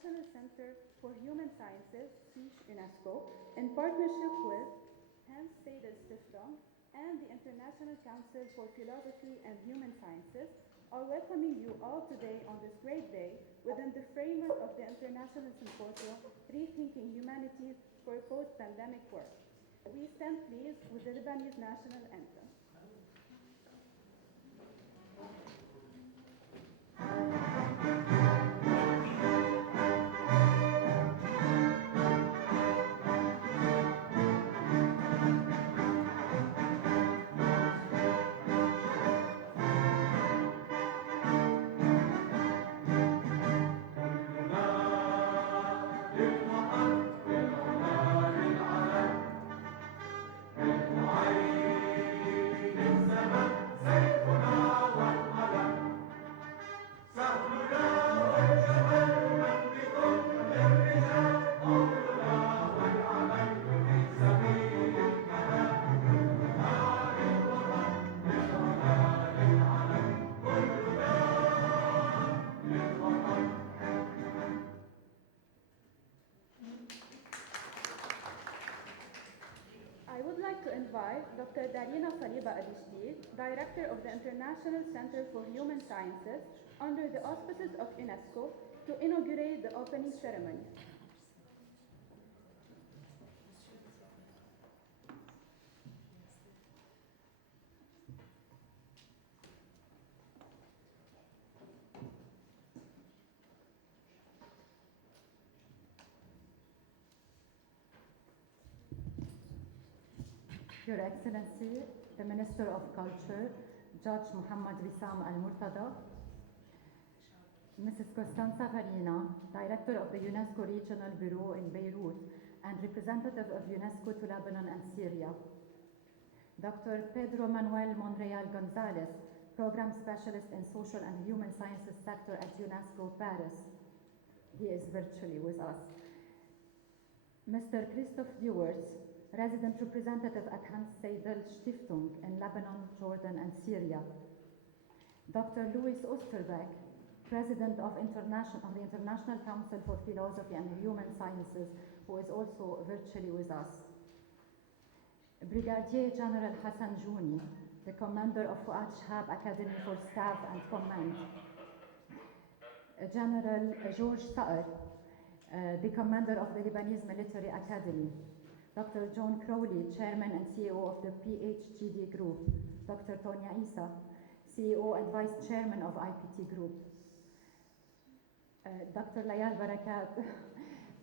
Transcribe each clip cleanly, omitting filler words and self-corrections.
International Center for Human Sciences, CISH UNESCO, in partnership with Seidel Stiftung and the International Council for Philosophy and Human Sciences, are welcoming you all today on this great day within the framework of the International Symposium, Rethinking Humanities for a Post-Pandemic World. We stand pleased with the Lebanese national anthem. I would like to invite Dr. Darina Saliba Abi Chedid, Director of the International Center for Human Sciences, under the auspices of UNESCO, to inaugurate the opening ceremony. Your Excellency, the Minister of Culture, Judge Muhammad Wissam Al-Murtada, Mrs. Costanza Farina, Director of the UNESCO Regional Bureau in Beirut and representative of UNESCO to Lebanon and Syria, Dr. Pedro Manuel Monreal Gonzalez, Program Specialist in Social and Human Sciences Sector at UNESCO Paris. He is virtually with us. Mr. Christoph Dewars, Resident Representative at Seidel Stiftung in Lebanon, Jordan, and Syria. Dr. Louis Osterbeck, President of the International Council for Philosophy and Human Sciences, who is also virtually with us. Brigadier General Hassan Jouni, the Commander of Fuad Shahab Academy for Staff and Command. General George Saer, the Commander of the Lebanese Military Academy. Dr. John Crowley, Chairman and CEO of the PHGD Group. Dr. Tonya Isa, CEO and Vice Chairman of IPT Group. Dr. Layal Barakat,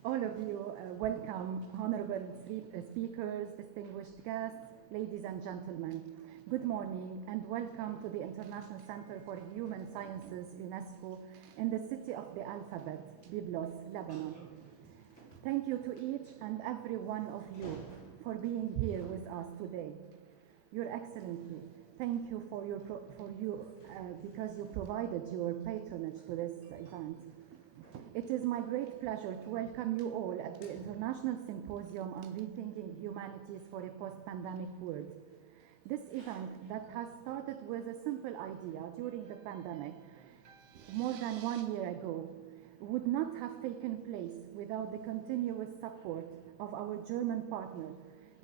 all of you, welcome, honorable speakers, distinguished guests, ladies and gentlemen. Good morning and welcome to the International Center for Human Sciences, UNESCO, in the city of the alphabet, Byblos, Lebanon. Thank you to each and every one of you for being here with us today. Your Excellency, thank you because you provided your patronage to this event. It is my great pleasure to welcome you all at the International Symposium on Rethinking Humanities for a Post-Pandemic World. This event that has started with a simple idea during the pandemic more than 1 year ago would not have taken place without the continuous support of our German partner,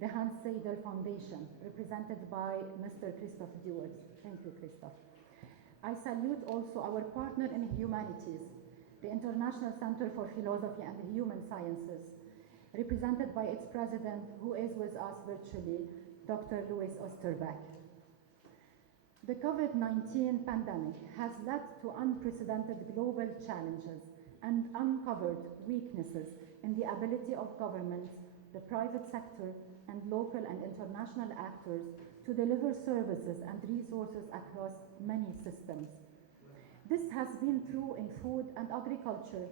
the Hans Seidel Foundation, represented by Mr. Christoph Dewars. Thank you, Christoph. I salute also our partner in Humanities, the International Center for Philosophy and Human Sciences, represented by its president, who is with us virtually, Dr. Louis Osterbeck. The COVID-19 pandemic has led to unprecedented global challenges and uncovered weaknesses in the ability of governments, the private sector, and local and international actors to deliver services and resources across many systems. This has been true in food and agriculture,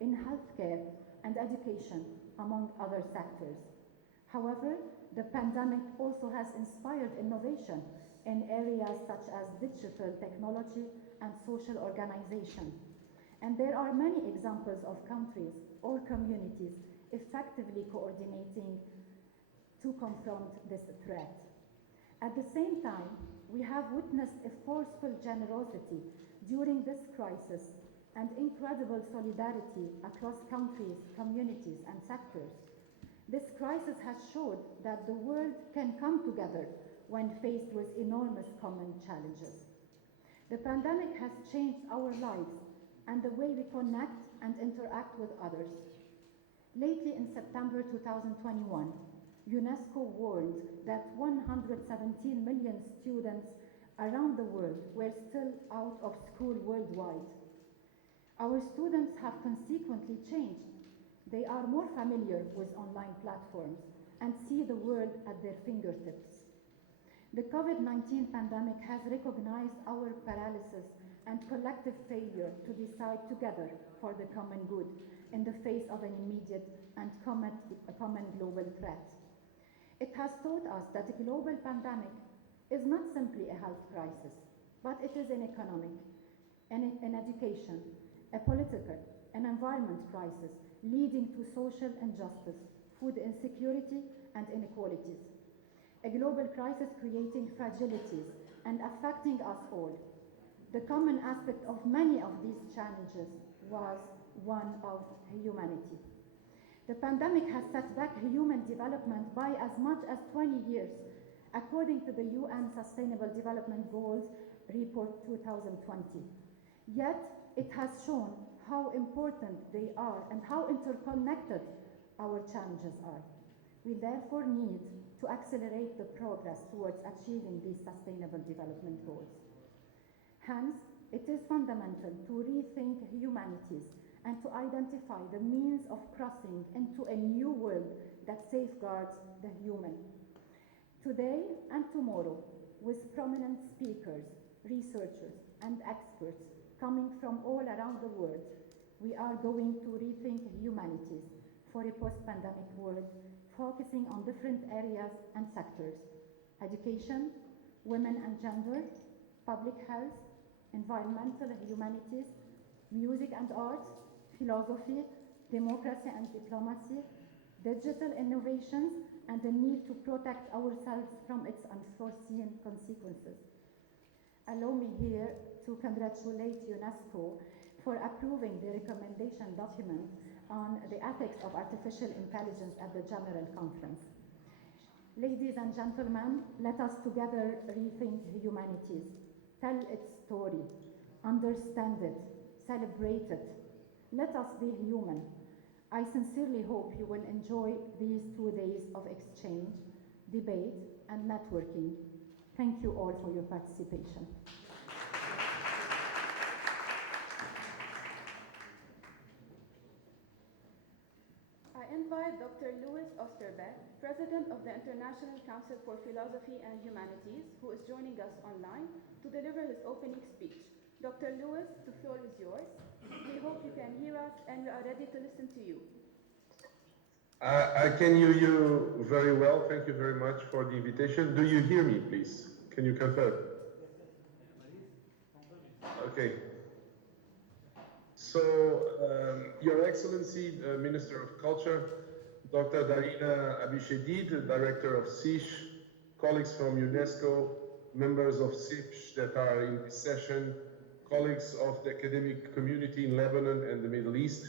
in healthcare and education, among other sectors. However, the pandemic also has inspired innovation in areas such as digital technology and social organization. And there are many examples of countries or communities effectively coordinating to confront this threat. At the same time, we have witnessed a forceful generosity during this crisis and incredible solidarity across countries, communities, and sectors. This crisis has showed that the world can come together when faced with enormous common challenges. The pandemic has changed our lives and the way we connect and interact with others. Lately, in September 2021, UNESCO warned that 117 million students around the world were still out of school worldwide. Our students have consequently changed. They are more familiar with online platforms and see the world at their fingertips. The COVID-19 pandemic has recognized our paralysis and collective failure to decide together for the common good in the face of an immediate and common global threat. It has taught us that a global pandemic is not simply a health crisis, but it is an economic, an education, a political, an environment crisis leading to social injustice, food insecurity, and inequalities. A global crisis creating fragilities and affecting us all. The common aspect of many of these challenges was one of humanity. The pandemic has set back human development by as much as 20 years, according to the UN Sustainable Development Goals Report 2020. Yet, it has shown how important they are and how interconnected our challenges are. We therefore need to accelerate the progress towards achieving these Sustainable Development Goals. Hence, it is fundamental to rethink humanities and to identify the means of crossing into a new world that safeguards the human. Today and tomorrow, with prominent speakers, researchers, and experts coming from all around the world, we are going to rethink humanities for a post-pandemic world, focusing on different areas and sectors: education, women and gender, public health, environmental humanities, music and arts, philosophy, democracy and diplomacy, digital innovations, and the need to protect ourselves from its unforeseen consequences. Allow me here to congratulate UNESCO for approving the recommendation document on the ethics of artificial intelligence at the General Conference. Ladies and gentlemen, let us together rethink humanities, tell its story, understand it, celebrate it. Let us be human. I sincerely hope you will enjoy these 2 days of exchange, debate, and networking. Thank you all for your participation. I invite Dr. Louis Osterbeck, President of the International Council for Philosophy and Humanities, who is joining us online, to deliver his opening speech. Dr. Louis, the floor is yours. We hope you can hear us and we are ready to listen to you. I can hear you very well. Thank you very much for the invitation. Do you hear me, please? Can you confirm? Okay. So, Your Excellency, Minister of Culture, Dr. Darina Abi Chedid, Director of CISH, colleagues from UNESCO, members of CISH that are in this session, colleagues of the academic community in Lebanon and the Middle East.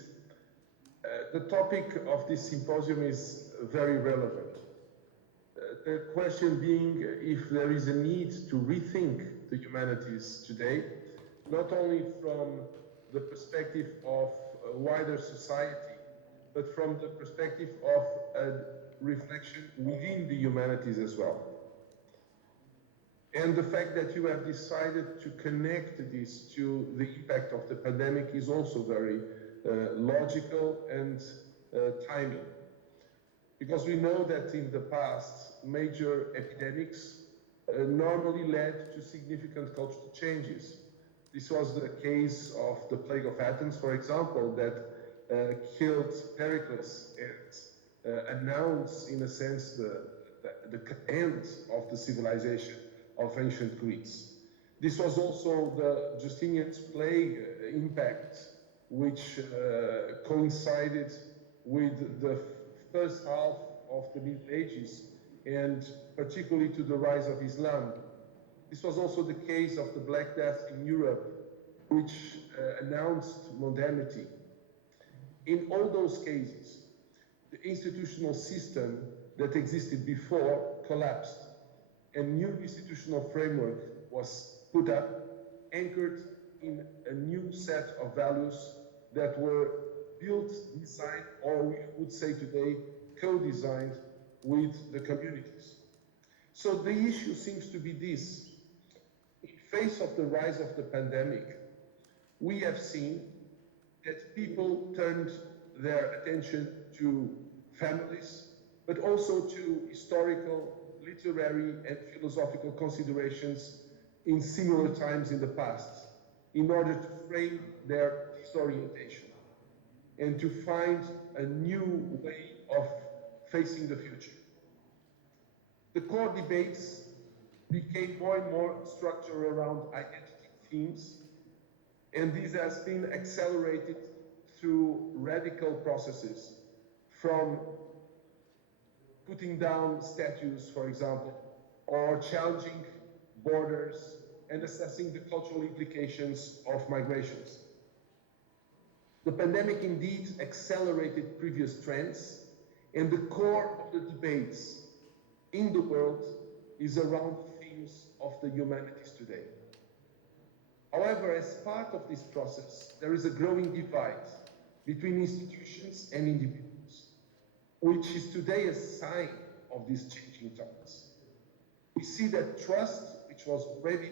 The topic of this symposium is very relevant. The question being if there is a need to rethink the humanities today, not only from the perspective of a wider society, but from the perspective of a reflection within the humanities as well. And the fact that you have decided to connect this to the impact of the pandemic is also very logical and timely. Because we know that in the past, major epidemics normally led to significant cultural changes. This was the case of the Plague of Athens, for example, that killed Pericles and announced, in a sense, the end of the civilization of ancient Greece. This was also the Justinian's plague impact, which coincided with the first half of the Middle Ages, and particularly to the rise of Islam. This was also the case of the Black Death in Europe, which announced modernity. In all those cases, the institutional system that existed before collapsed, and new institutional framework was put up, anchored in a new set of values that were built, designed, or we would say today, co-designed with the communities. So the issue seems to be this. In face of the rise of the pandemic, we have seen that people turned their attention to families, but also to historical, literary, and philosophical considerations in similar times in the past, in order to frame their disorientation and to find a new way of facing the future. The core debates became more and more structured around identity themes, and this has been accelerated through radical processes, from putting down statues, for example, or challenging borders and assessing the cultural implications of migrations. The pandemic indeed accelerated previous trends, and the core of the debates in the world is around themes of the humanities today. However, as part of this process, there is a growing divide between institutions and individuals, which is today a sign of these changing times. We see that trust, which was already